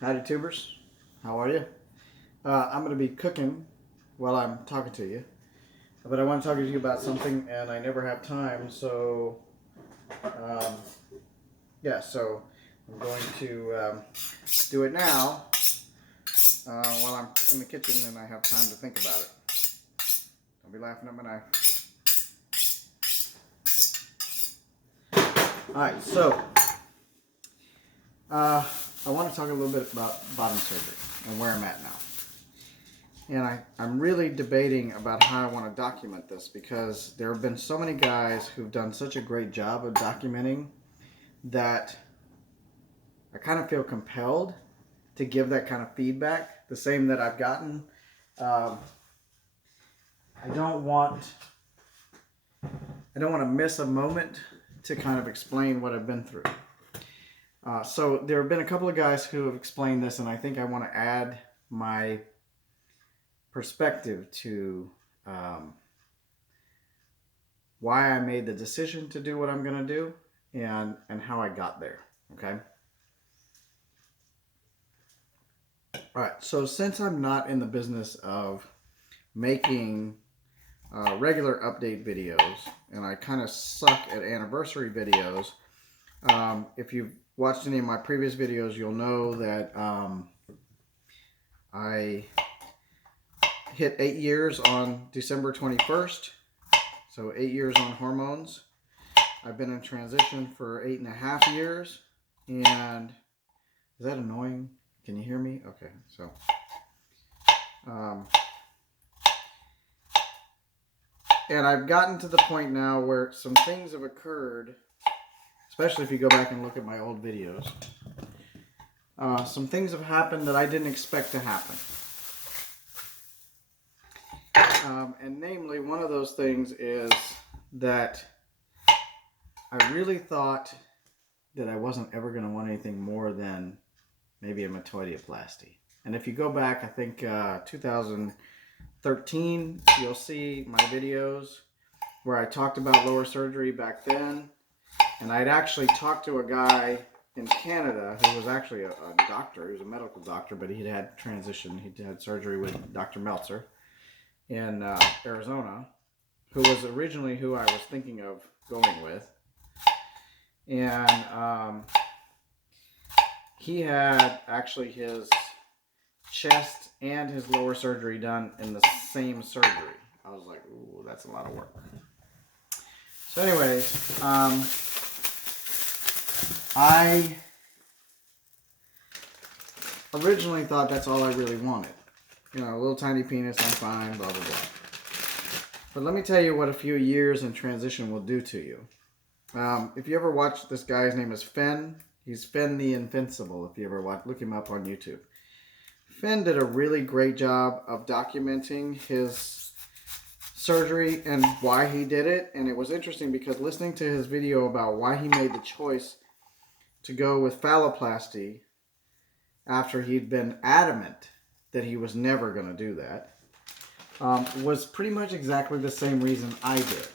Howdy tubers, how are you? I'm going to be cooking while I'm talking to you, but I want to talk to you about something and I never have time, so um, so I'm going to do it now while I'm in the kitchen and I have time to think about it. Don't be laughing at my knife. Alright, so I want to talk a little bit about bottom surgery and where I'm at now. And I'm really debating about how I want to document this because there have been so many guys who've done such a great job of documenting that I kind of feel compelled to give that kind of feedback, the same that I've gotten. I don't want to miss a moment to kind of explain what I've been through. So there have been a couple of guys who have explained this, and I think I want to add my perspective to why I made the decision to do what I'm going to do and how I got there. Okay. All right. So since I'm not in the business of making regular update videos, and I kind of suck at anniversary videos, if you've watched any of my previous videos, you'll know that I hit 8 years on December 21st. So 8 years on hormones. I've been in transition for 8.5 years. And is that annoying? Can you hear me? Okay, so and I've gotten to the point now where some things have occurred, especially if you go back and look at my old videos. Some things have happened that I didn't expect to happen. And namely, one of those things is that I really thought that I wasn't ever going to want anything more than maybe a metoidioplasty. And if you go back, I think 2013, you'll see my videos where I talked about lower surgery back then. And I'd actually talked to a guy in Canada who was actually a doctor. He was a medical doctor, but he had transitioned. He had surgery with Dr. Meltzer in Arizona, who was originally who I was thinking of going with. And he had actually his chest and his lower surgery done in the same surgery. I was like, ooh, that's a lot of work. So anyways, I originally thought that's all I really wanted. You know, a little tiny penis, I'm fine, blah, blah, blah. But let me tell you what a few years in transition will do to you. If you ever watch this guy, his name is Finn. He's Finn the Invincible, if you ever watch, look him up on YouTube. Finn did a really great job of documenting his surgery and why he did it. And it was interesting because listening to his video about why he made the choice to go with phalloplasty after he'd been adamant that he was never going to do that, was pretty much exactly the same reason I did.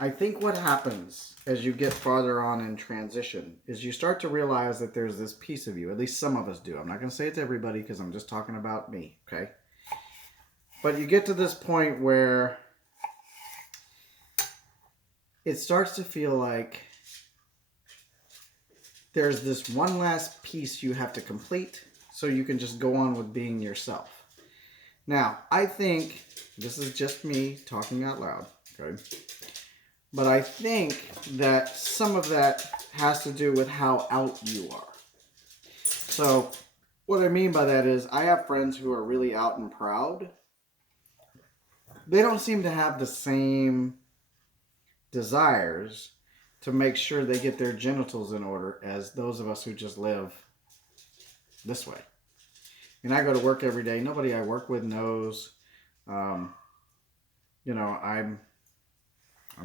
I think what happens as you get farther on in transition is you start to realize that there's this piece of you, at least some of us do. I'm not going to say it's everybody because I'm just talking about me, okay? But you get to this point where it starts to feel like there's this one last piece you have to complete so you can just go on with being yourself. Now, I think, this is just me talking out loud, okay? But I think that some of that has to do with how out you are. So, what I mean by that is I have friends who are really out and proud. They don't seem to have the same desires to make sure they get their genitals in order as those of us who just live this way. And I go to work every day. Nobody I work with knows. I'm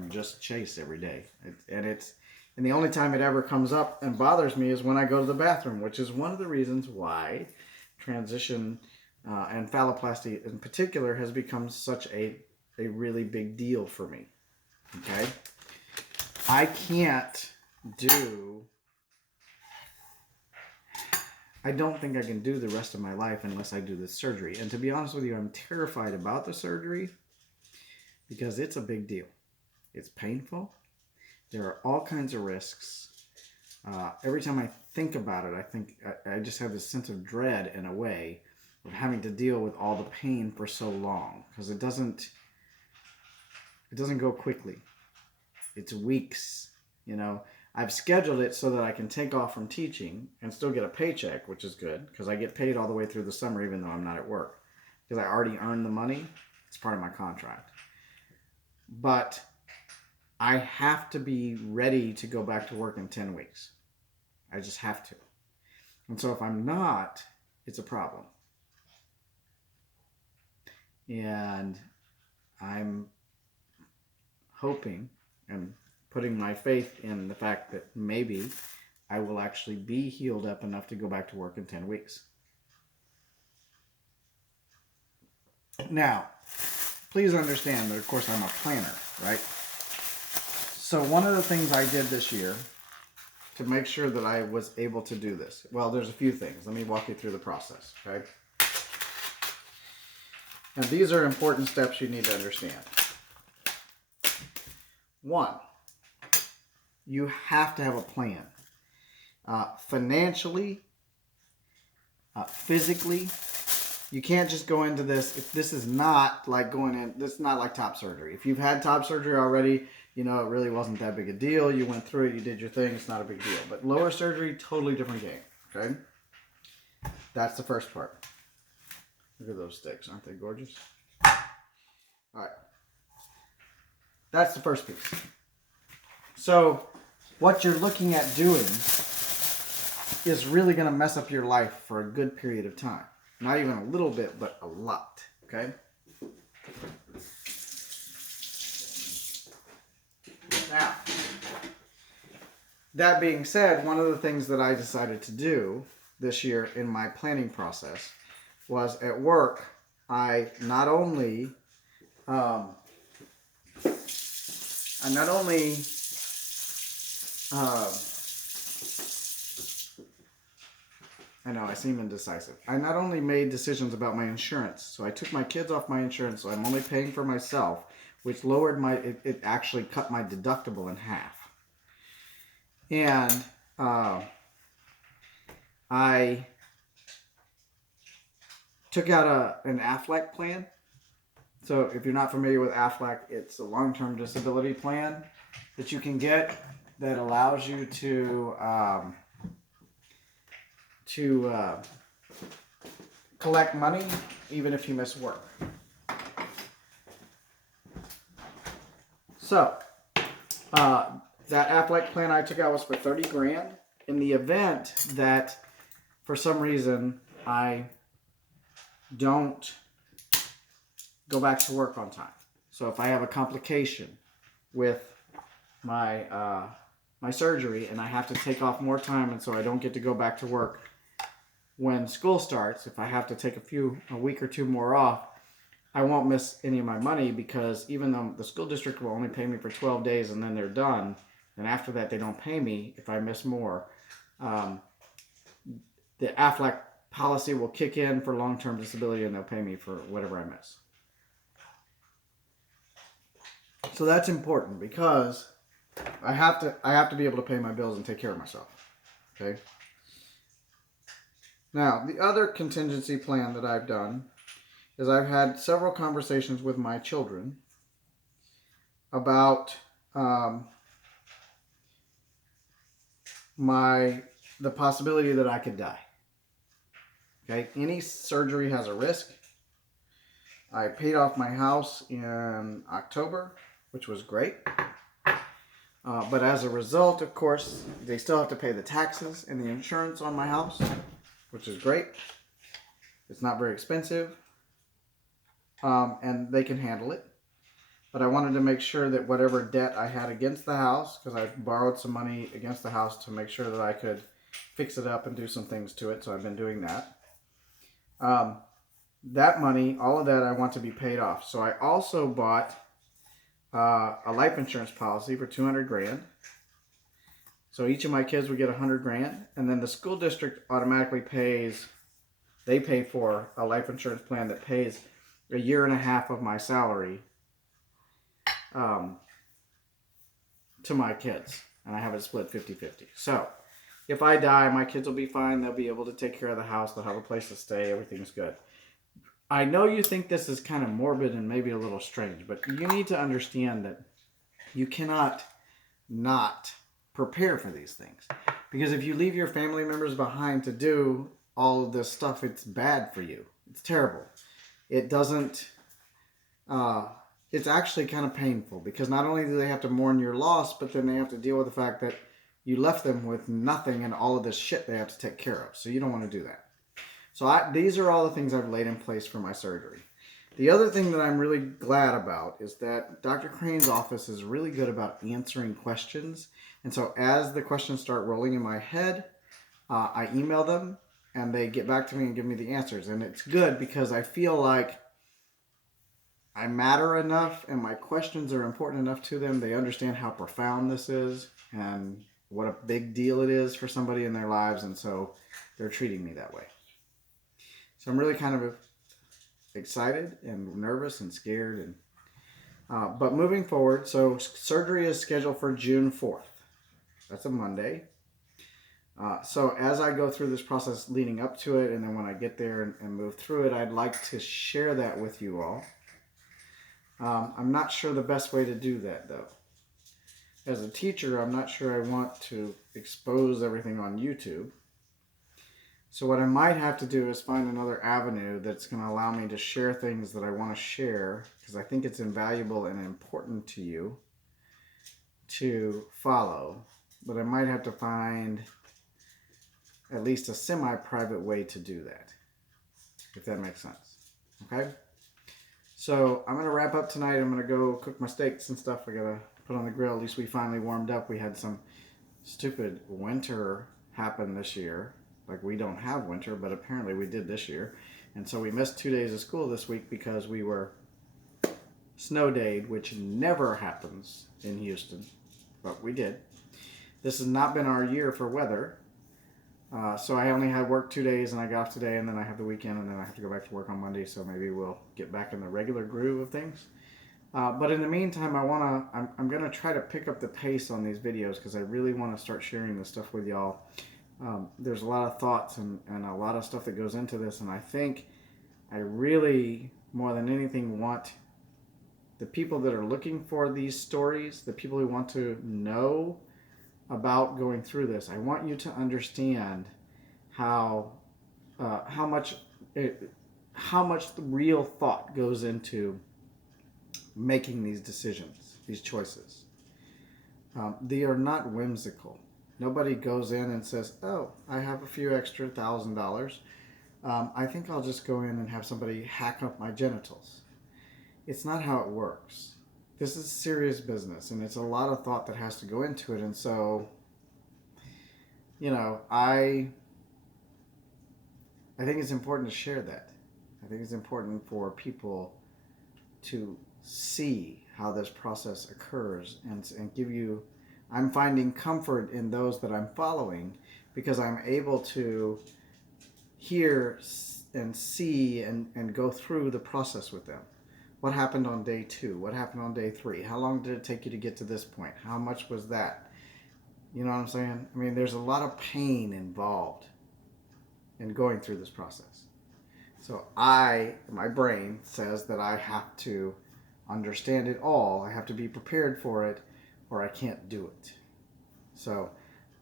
just chased every day. And the only time it ever comes up and bothers me is when I go to the bathroom, which is one of the reasons why transition and phalloplasty in particular has become such a really big deal for me. Okay? I can't do I don't think I can do the rest of my life unless I do this surgery. And to be honest with you, I'm terrified about the surgery because it's a big deal. It's painful. There are all kinds of risks. Every time I think about it, I just have this sense of dread in a way of having to deal with all the pain for so long, because it doesn't go quickly. It's weeks, you know. I've scheduled it so that I can take off from teaching and still get a paycheck, which is good because I get paid all the way through the summer even though I'm not at work, because I already earned the money. It's part of my contract. But I have to be ready to go back to work in 10 weeks. I just have to. And so if I'm not, it's a problem. And I'm hoping and putting my faith in the fact that maybe I will actually be healed up enough to go back to work in 10 weeks. Now, please understand that, of course, I'm a planner, right? So one of the things I did this year to make sure that I was able to do this, well, there's a few things. Let me walk you through the process, okay? Now, these are important steps you need to understand. One, you have to have a plan. Financially, physically, you can't just go into this. If this is not like going in, this is not like top surgery. If you've had top surgery already, you know it really wasn't that big a deal. You went through it, you did your thing, it's not a big deal. But lower surgery, totally different game, okay? That's the first part. Look at those sticks, aren't they gorgeous? All right. That's the first piece. So what you're looking at doing is really going to mess up your life for a good period of time. Not even a little bit, but a lot, okay? Now, that being said, one of the things that I decided to do this year in my planning process was at work, I not only I know, I seem indecisive. I not only made decisions about my insurance, so I took my kids off my insurance, so I'm only paying for myself, which lowered it actually cut my deductible in half. And I took out an AFLAC plan. So if you're not familiar with AFLAC, it's a long-term disability plan that you can get that allows you to collect money even if you miss work. So that AFLAC plan I took out was for $30,000 in the event that for some reason I don't go back to work on time. So if I have a complication with my my surgery and I have to take off more time, and so I don't get to go back to work when school starts, if I have to take a week or two more off, I won't miss any of my money, because even though the school district will only pay me for 12 days and then they're done, and after that they don't pay me if I miss more, the AFLAC policy will kick in for long-term disability and they'll pay me for whatever I miss. So that's important because I have to be able to pay my bills and take care of myself. Okay? Now, the other contingency plan that I've done is I've had several conversations with my children about the possibility that I could die. Okay? Any surgery has a risk. I paid off my house in October, which was great. But as a result, of course, they still have to pay the taxes and the insurance on my house, which is great. It's not very expensive, and they can handle it. But I wanted to make sure that whatever debt I had against the house, because I borrowed some money against the house to make sure that I could fix it up and do some things to it, so I've been doing that. That money, all of that, I want to be paid off. So I also bought a life insurance policy for $200,000, So each of my kids would get $100,000, and then the school district automatically pays. They pay for a life insurance plan that pays a year and a half of my salary to my kids, and I have it split 50-50. So if I die, my kids will be fine. They'll be able to take care of the house. They'll have a place to stay. Everything's good. I know you think this is kind of morbid and maybe a little strange, but you need to understand that you cannot not prepare for these things. Because if you leave your family members behind to do all of this stuff, it's bad for you. It's terrible. It doesn't, it's actually kind of painful, because not only do they have to mourn your loss, but then they have to deal with the fact that you left them with nothing and all of this shit they have to take care of. So you don't want to do that. So these are all the things I've laid in place for my surgery. The other thing that I'm really glad about is that Dr. Crane's office is really good about answering questions. And so as the questions start rolling in my head, I email them and they get back to me and give me the answers. And it's good because I feel like I matter enough and my questions are important enough to them. They understand how profound this is and what a big deal it is for somebody in their lives. And so they're treating me that way. So I'm really kind of excited and nervous and scared. But moving forward, so surgery is scheduled for June 4th. That's a Monday. So as I go through this process leading up to it, and then when I get there and move through it, I'd like to share that with you all. I'm not sure the best way to do that, though. As a teacher, I'm not sure I want to expose everything on YouTube. So what I might have to do is find another avenue that's going to allow me to share things that I want to share, because I think it's invaluable and important to you to follow. But I might have to find at least a semi-private way to do that, if that makes sense. Okay? So I'm going to wrap up tonight. I'm going to go cook my steaks and stuff I got to put on the grill. At least we finally warmed up. We had some stupid winter happen this year. Like, we don't have winter, but apparently we did this year. And so we missed 2 days of school this week because we were snow dayed, which never happens in Houston, but we did. This has not been our year for weather. So I only had work 2 days, and I got off today, and then I have the weekend, and then I have to go back to work on Monday. So maybe we'll get back in the regular groove of things. But in the meantime, I'm going to try to pick up the pace on these videos, because I really want to start sharing this stuff with y'all. There's a lot of thoughts and a lot of stuff that goes into this, and I think I really, more than anything, want the people that are looking for these stories, the people who want to know about going through this, I want you to understand how much the real thought goes into making these decisions, these choices. They are not whimsical. Nobody goes in and says, oh, I have a few extra $1,000. I think I'll just go in and have somebody hack up my genitals. It's not how it works. This is serious business, and it's a lot of thought that has to go into it. And so, you know, I think it's important to share that. I think it's important for people to see how this process occurs and give you... I'm finding comfort in those that I'm following, because I'm able to hear and see and go through the process with them. What happened on day 2? What happened on day 3? How long did it take you to get to this point? How much was that? You know what I'm saying? I mean, there's a lot of pain involved in going through this process. So my brain says that I have to understand it all. I have to be prepared for it, or I can't do it. So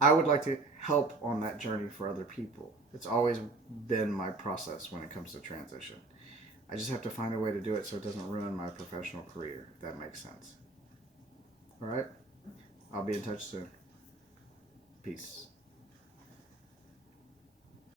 I would like to help on that journey for other people. It's always been my process when it comes to transition. I just have to find a way to do it so it doesn't ruin my professional career, if that makes sense. All right? I'll be in touch soon. Peace.